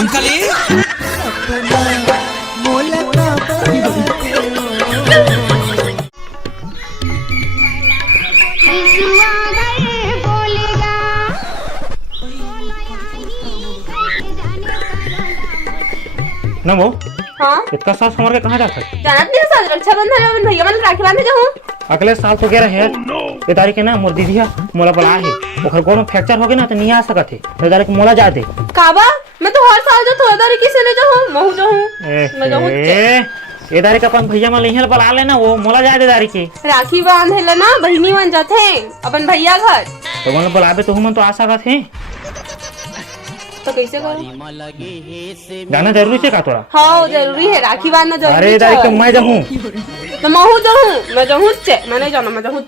Uncle ना वो हाँ इतना साल समर के कहाँ जाता है? जानत नहीं साथ रक्षाबंधन में भैया मन राखी बांधे जाऊं अगले साल तो कह रहे हैं ये तारीख है ना मोर दीदी मोला बुला है ओखर कोनो फ्रैक्चर हो गया ना तो नहीं आ सकत है ये तारीख मोला जा दे काबा मैं तो हर साल जो थोड़ा तरीके से ले जाऊं महू जाऊं मैं जाऊं ये तारीख अपन भैया मन लेहल बुला लेना वो मोला जा दे तारीख के राखी बांधे ले ना बहिनी बन जाते अपन भैया घर तो मन बुलावे तो मन तो आ सकत है तो कैसे करूं जाना जरूरी है का तोरा? हाँ जरूरी है राखी बांधना जरूरी अरे तारीख तो मैं जाऊँ तो महू जाऊं मैं जाऊं मैं नहीं जाना मैं जाऊं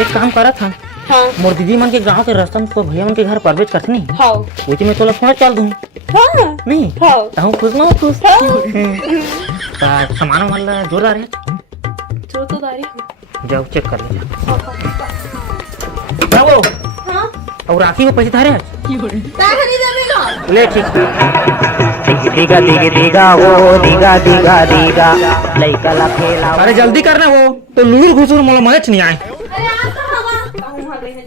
एक काम करत हम हाँ मोर दीदी मन के गांव के रास्ता में भैया मन के घर प्रवेश करत नहीं हाँ उसी में तोला थोड़ा चल दूं हाँ नहीं हाँ ताहू खुश ना खुश हाँ सामान वाला जोरदार है जो तो दारी जाओ चेक कर ले जाओ हाँ और राखी को पैसे थारे पैसा नहीं देगा ले ठीक दिगा दिगा दिगा वो दिगा दिगा दिगा लइका ला खेला अरे जल्दी करना वो तो लूर घुसूर मोला मदद नहीं आए अरे आज तो हवा आ गई है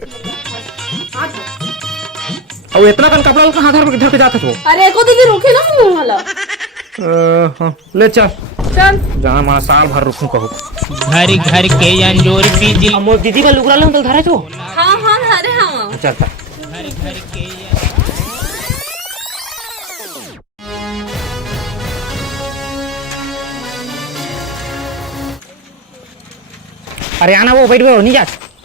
और इतना कन कपड़ा कहाँ धर के जाता तो अरे को दीदी रुके ना मुंह वाला हाँ, ले चल चल जहाँ मां साल भर रुकूं कहूँ घर घर के अंजोर पीजिल मोर दीदी का लुगड़ा ले तो धरे तो हाँ हाँ अरे हाँ चलता घर घर के अरे आना वो बैठ गए नहीं जा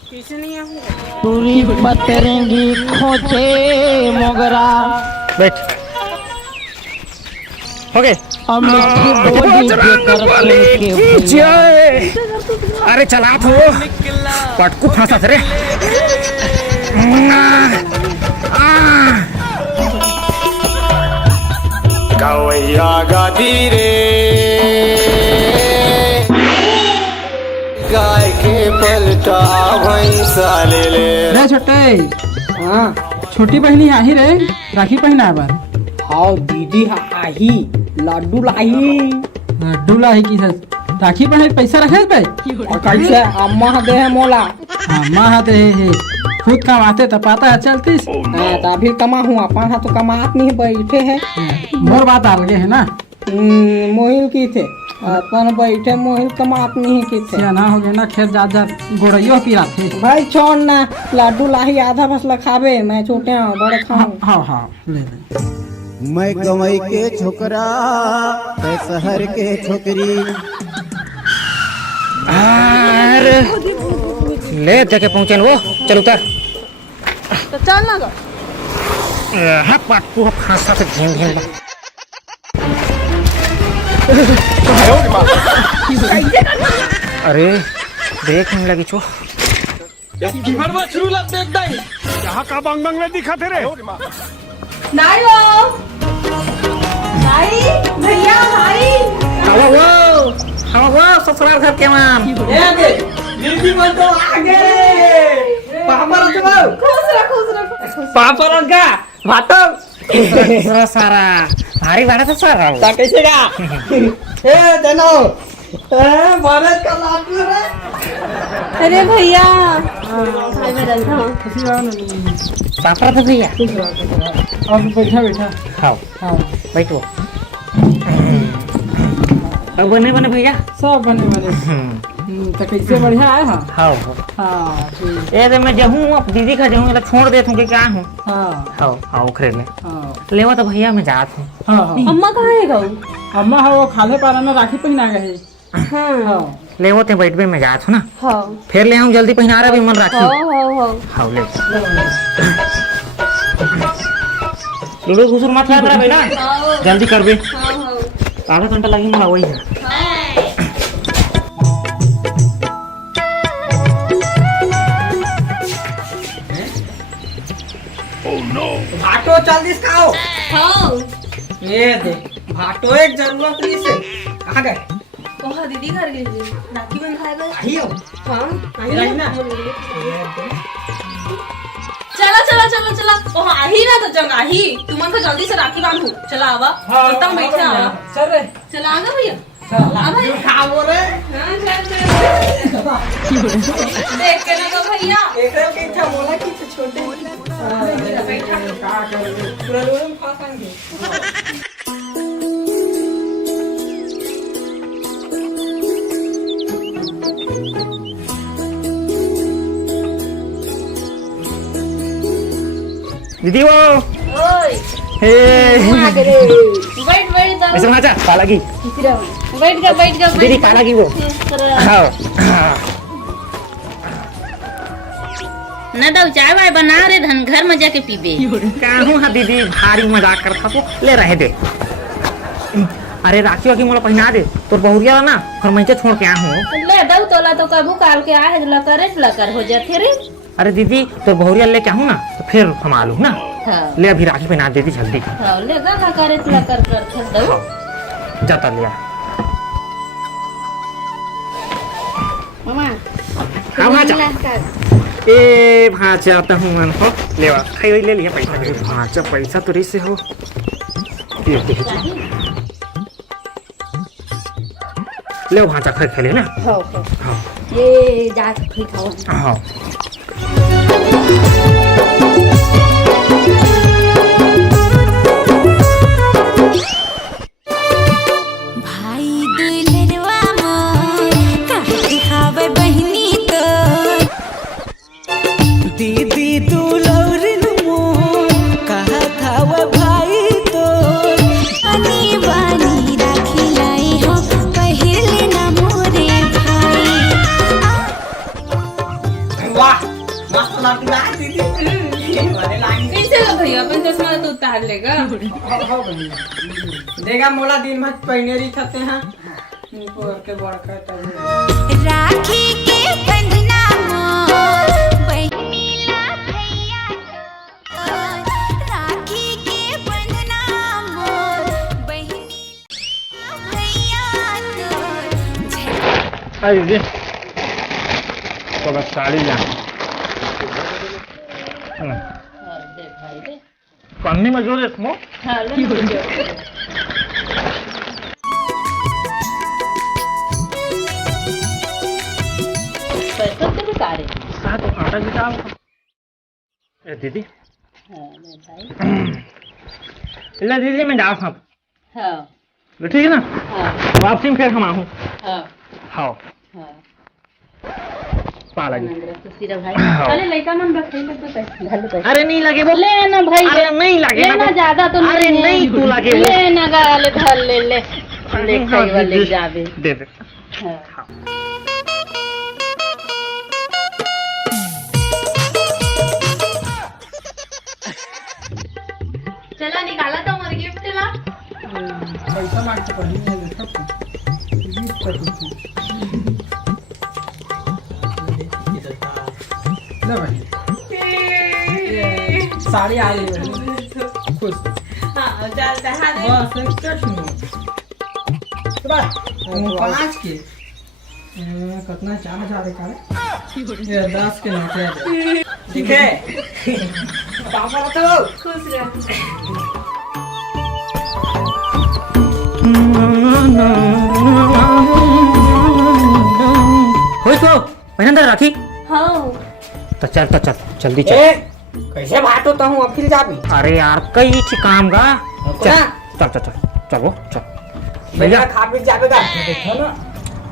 पीछे नहीं आऊंगा पूरी बतरेंगी खोचे मोगरा बैठ हो गए अरे चला तो पटकू फंसा रे गवैया गाती रे गाय के पलटा भैंसा ले ले रे छोटे हाँ छोटी बहनी आही रे राखी पहना बार हाँ दीदी आही लड्डू लाई लड्डू लाही की राखी पहने पैसा रखे पे कैसे अम्मा दे है मोला माँ हाथे है खुद कमाते तो पता है चलतीस तभी कमा हूँ अपन हाथ तो कमात नहीं बैठे है मोर बात आ गए है ना मोहिल की थे अपन बैठे मोहिल कमात नहीं की थे क्या ना हो गया ना खेत जा जा गोड़ियों पिया थे भाई छोड़ ना लड्डू लाही आधा बस लखावे मैं छोटे हूँ बड़े खाऊं हाँ हाँ ले ले मैं कमाई के छोकरा मैं शहर के छोकरी अरे ले देके पहुंचे वो चल उतर तो चल ना हाँ पटकू फंसा तो घेन घेन अरे देख नहीं लगी छो नहीं हो भाई भैया भाई हवा वो ससुराल घर के मान पापा लगा भातो सारा भारी भाड़ा तो सारा कैसे गा ए देनो भारत का लाडू रे अरे भैया भाई मैं डलता हूँ पापा तो भैया अब बैठा बैठा खाओ हाँ बैठो अब बने बने भैया सब बने बने तो कैसे बढ़िया आए हाँ खाओ हाँ ठीक ए तो मैं जहूँ अब दीदी का जहूँ छोड़ देता हूँ कि क्या हूँ हाँ खाओ खाओ खरीद ले हाँ लेवा तो भैया मैं जात हूँ हाँ हाँ अम्मा कहाँ है गऊ अम्मा है वो खाले पारा में राखी पहना गए हाँ हाँ लेवो ते बैठ में मैं जात हूँ ना हाँ फिर ले आऊँ जल्दी पहना रहा भी मन राखी हाँ खाओ ले लूडो घुसुर मत याद रहा बेटा जल्दी कर बे आधा घंटा लगी मला वही है भाटो जल्दी से खाओ हाँ ये दे भाटो एक जरूरत नहीं से कहाँ गए वहाँ दीदी घर गई थी राखी बंधाए बस आई हो हाँ आई ना चल चला चला चला चला वो आही ना तो जंगाही तुमन को जल्दी से राखी बांधू चला आवा एकदम बैठे आवा चल रे चला आ गए भैया आ भाई खा बोल रे हां चल देख के ना भैया एक के था बोला कि छोटे बैठा का कर पूरा लोग खा खाएंगे दीदी वो ओए हे बैठ बैठ जाओ ऐसे माचा पा लगी बैठ जा दीदी पा लगी वो हाँ न दो चाय वाय बना रे धन घर में जाके पीबे कहूँ हाँ दीदी भारी मजाक करता तो ले रहे दे अरे राखी वाखी मोला पहना दे तो बहुरिया ना फरमाइचे छोड़ के आ हूँ ले दो तोला तो कबू काल के आ है लकर हो जाते रे अरे दीदी तो बहुरिया लेके आऊँ ना तो फिर हम आलू ना हाँ ले अभी राखी पहना देती जल्दी हाँ ले गा करे लकर कर दो जाता लिया मामा हाँ भाचा ए भाचा तो हूँ मन हो लेवा खाई ले लिया पैसा दे भाचा पैसा तो से हो ये देखिए ले भाचा खाई खेले ना हो हाँ ये जा के खाओ हाँ भाई दुल्हनवा मोर काहे खावे बहिनी तो दीदी दुलौरिन मोर कहा खावा भाई तो बनी बानी राखी लाई हो पहले ना मोरे भाई वाह मस्त लगती है दीदी बड़े लाइन कैसे लो भैया अपन चश्मा तो उतार लेगा हो गई देगा मोला दिन भर पहने रही खाते हैं इनको के बड़का तब राखी के बंधना मोर बहिनी ला भैया तो राखी के बंधना मोर बहिनी ला भैया तो अरे दीदी तो बस साड़ी जा दे भाई दे पन्नी में जो देखो हाँ ले पैसा तो बेकार है साथ आटा गिटाओ ए दीदी हाँ ले भाई ले दीदी मैं जाओ सब हाँ ठीक है ना हाँ वापसी में फिर हम आऊँ हाँ हाँ हाँ पा लगी सिरा भाई अरे लड़का मन रख ले तो पैसा अरे नहीं लगे वो ले ना भाई अरे नहीं लगे लेना ज्यादा तो अरे नहीं है। नहीं तू लगे वो ले ना गाले धर ले ले खाई वाले जावे दे दे हाँ चला निकाला तो हमारे गिफ्ट ला पैसा मांगते पहले है देखो ले भाई साड़ी आ रही है खुश हाँ चल हाँ दे बस एक चटनी तो बस 5 के कितना 4,000 का ये 10 के ना क्या दे ठीक है पापा तो खुश रह होई तो पहना दे राखी हाँ तो चल जल्दी चल कैसे बात होता हूँ अखिल जाबी अरे यार कई ची काम का चल चल चल चल चल वो चल भैया खा पी जाबे का देखो ना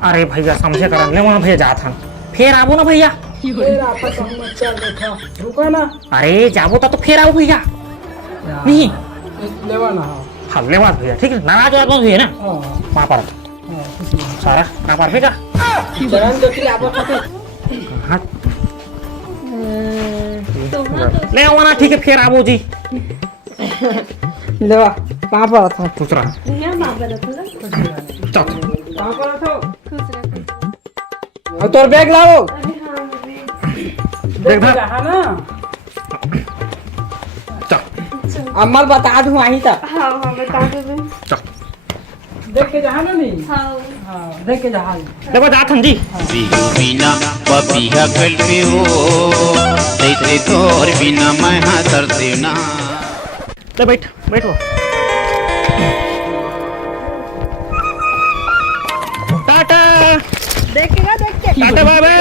अरे भैया समझे कर ले वहाँ भैया जात हम फिर आबो ना भैया फिर आपस में चल देखो रुको ना अरे जाबो तो फिर आओ भैया नहीं लेवा ना हाँ ले बात भैया ठीक है नाराज हो भैया ना हाँ वहाँ पर सारा कहाँ पर भैया चरण देखी आप हाँ ले आओ ना ठीक है फिर आबो जी लेवा कहाँ पर था दूसरा यहाँ बाबा रखोगा चल कहाँ पर था खुश रह और तोर बैग लाओ अरे हाँ मम्मी देख भाई रहा ना चल अम्मल बता दूँ वहीं तक हाँ हाँ बता दो चल देख के जहाँ ना नहीं हाँ हाँ देख के जहाँ देखो जात हम जी बिहू बिना बबिया कल पे हो तैसे रे तोर बिना मैं हाँ तरते ना। ले बैठ बैठो। टाटा देखेगा देख के टाटा बाय बाय।